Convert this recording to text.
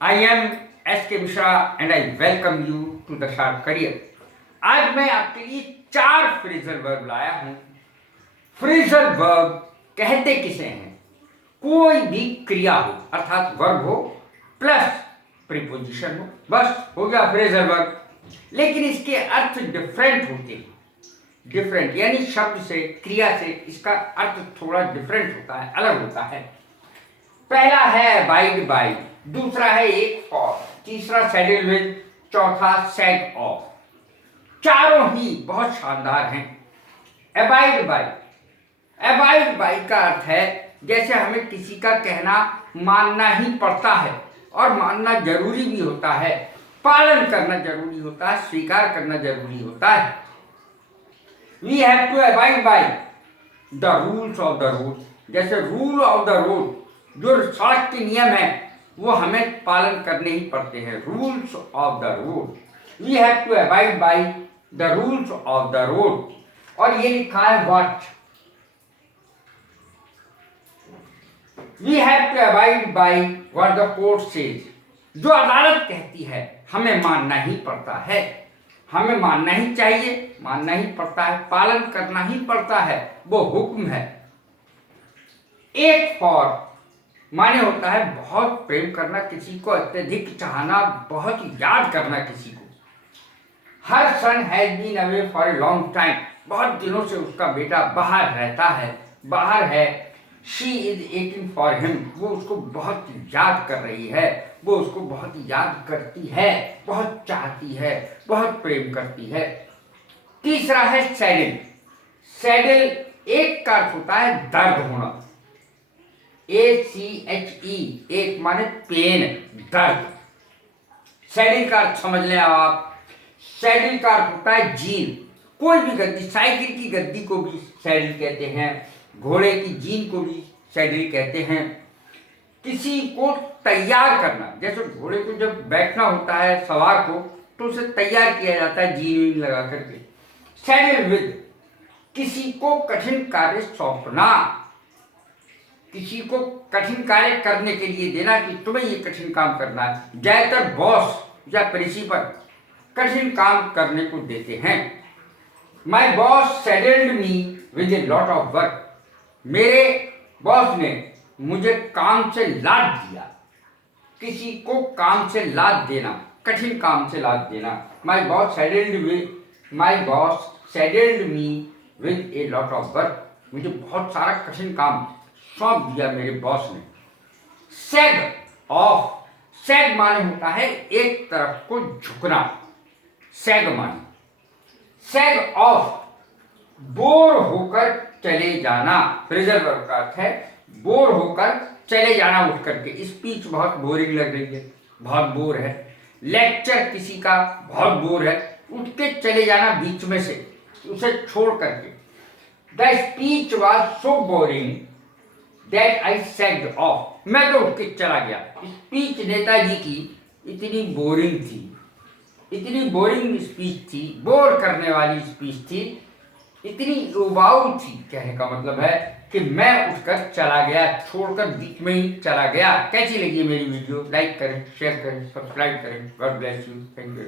I am S.K. Mishra and I welcome you to the Sharp Career. आज मैं आपके लिए 4 फ्रेजल वर्ब लाया हूं। फ्रेजल वर्ब कहते किसे हैं? कोई भी क्रिया हो अर्थात वर्ब हो प्लस प्रीपोजिशन हो, बस हो गया फ्रेजल वर्ब। लेकिन इसके अर्थ डिफरेंट होते हैं। डिफरेंट यानी शब्द से, क्रिया से इसका अर्थ थोड़ा डिफरेंट होता है, अलग होता है। पहला है अबाइड बाई, दूसरा है एक फॉर, तीसरा सेडल विद, चौथा सेड ऑफ। चारों ही बहुत शानदार हैं। अबाइड बाई, अबाइड बाई का अर्थ है जैसे हमें किसी का कहना मानना ही पड़ता है और मानना जरूरी भी होता है, पालन करना जरूरी होता है, स्वीकार करना जरूरी होता है। We have to abide by the rules of the road, जैसे रूल ऑफ द रोड जो सड़क के नियम है वो हमें पालन करने ही पड़ते हैं। Rules of the road, we have to abide by the rules of the road. और ये लिखा है what, we have to abide by what the court says, जो अदालत कहती है हमें मानना ही पड़ता है, हमें मानना ही चाहिए, मानना ही पड़ता है, पालन करना ही पड़ता है, वो हुक्म है। एक फॉर माने होता है बहुत प्रेम करना किसी को, अत्यधिक चाहना, बहुत याद करना किसी को। Her son has been away for a long time, बहुत दिनों से उसका बेटा बाहर रहता है, बाहर है। She is waiting for him, वो उसको बहुत याद कर रही है, वो उसको बहुत याद करती है, बहुत चाहती है, बहुत प्रेम करती है। तीसरा है सैडल, सैडल एक का अर्थ होता है दर्द होना, ACHE, एक माने पेन, दर्द। सैडल का अर्थ समझ लें आप। सैडल का अर्थ होता है जीन, कोई भी गद्दी, साइकिल की गद्दी को भी सैडल कहते हैं, घोड़े की जीन को भी सैडल कहते हैं। किसी को तैयार करना, जैसे घोड़े को जब बैठना होता है सवार को तो उसे तैयार किया जाता है जीन वीन लगा करके। सैडल विद, किसी को कठिन कार्य सौंपना, किसी को कठिन कार्य करने के लिए देना कि तुम्हें ये कठिन काम करना है। ज्यादातर बॉस या प्रिंसिपल कठिन काम करने को देते हैं। My boss saddled me with a lot of work, मेरे बॉस ने मुझे काम से लाद दिया। किसी को काम से लाद देना, कठिन काम से लाद देना। My boss saddled me with a lot of work, मुझे बहुत सारा कठिन काम सौंप दिया मेरे बॉस ने। सैग ऑफ, सैग माने होता है एक तरफ को झुकना, सैग माने। सैग ऑफ, बोर होकर चले जाना, फ्रेजल वर्ब का अर्थ है बोर होकर चले जाना, उठ करके। स्पीच बहुत बोरिंग लग रही है, बहुत बोर है। लेक्चर किसी का बहुत बोर है, उठ के चले जाना बीच में से, उसे छोड़ करके। The speech was so boring that I sagged off, मैं तो उठ के चला गया। स्पीच नेताजी की इतनी बोरिंग थी, इतनी बोरिंग स्पीच थी, बोर करने वाली स्पीच थी, इतनी उबाऊ थी। कहने का मतलब है कि मैं उठकर चला गया, छोड़कर बीच में ही चला गया। कैसी लगी मेरी वीडियो? लाइक करें, शेयर करें, सब्सक्राइब करें। God bless you, thank you.